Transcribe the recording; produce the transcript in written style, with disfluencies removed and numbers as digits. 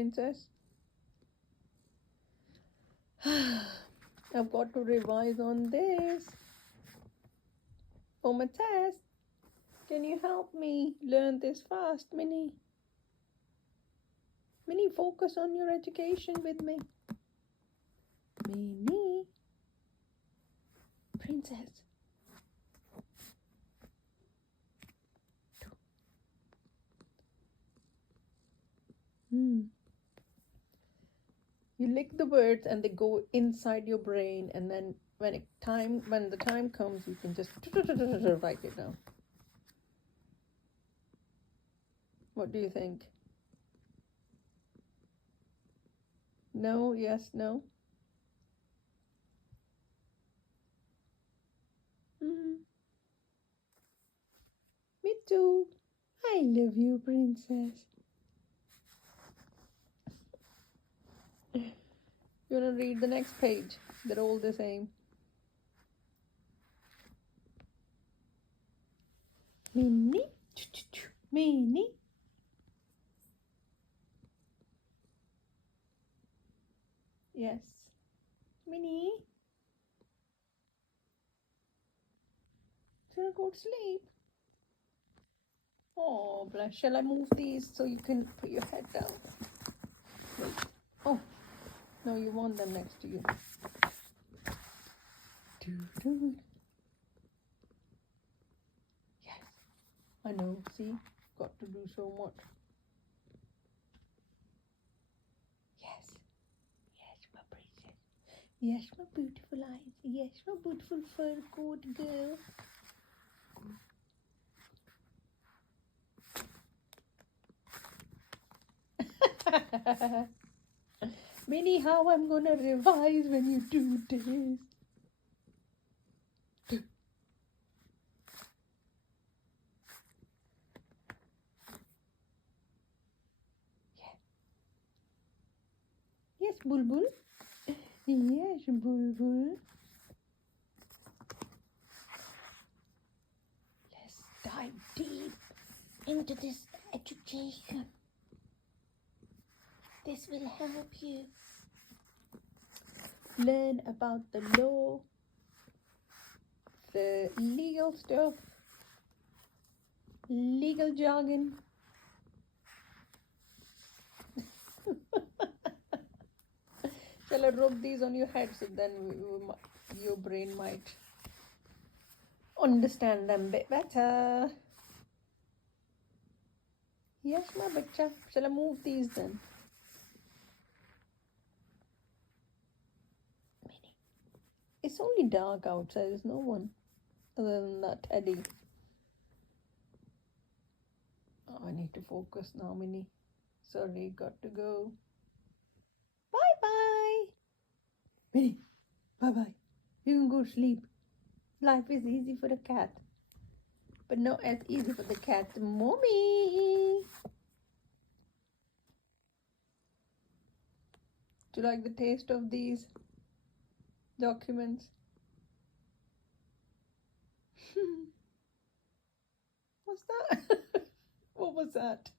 princess. I've got to revise on this for my test. Can you help me learn this fast, Minnie? Minnie, focus on your education with me. Minnie. Princess. You lick the words and they go inside your brain, and then when the time comes, you can just write it down. What do you think? No, yes, no? Me too. I love you, princess. You want to read the next page? They're all the same. Minnie, Minnie. Yes. Minnie. Should I go to sleep? Oh, bless. Shall I move these so you can put your head down? Wait. Oh, no, you want them next to you. Yes. I know. See? Got to do so much. Yes. Yes, my princess. Yes, my beautiful eyes. Yes, my beautiful fur coat girl. Minnie, how I'm gonna revise when you do this. Yes, Bulbul. Yes, Bulbul. Let's dive deep into this education. This will help you learn about the law, the legal stuff, legal jargon. Shall I rub these on your head so then your brain might understand them a bit better? Yes, my bacha. Shall I move these then? Minnie. It's only dark outside. There's no one other than that Teddy. Oh, I need to focus now, Minnie. Sorry, got to go. Bye-bye. Minnie, bye-bye. You can go sleep. Life is easy for a cat, but not as easy for the cat's mommy. Do you like the taste of these documents? What's that? What was that?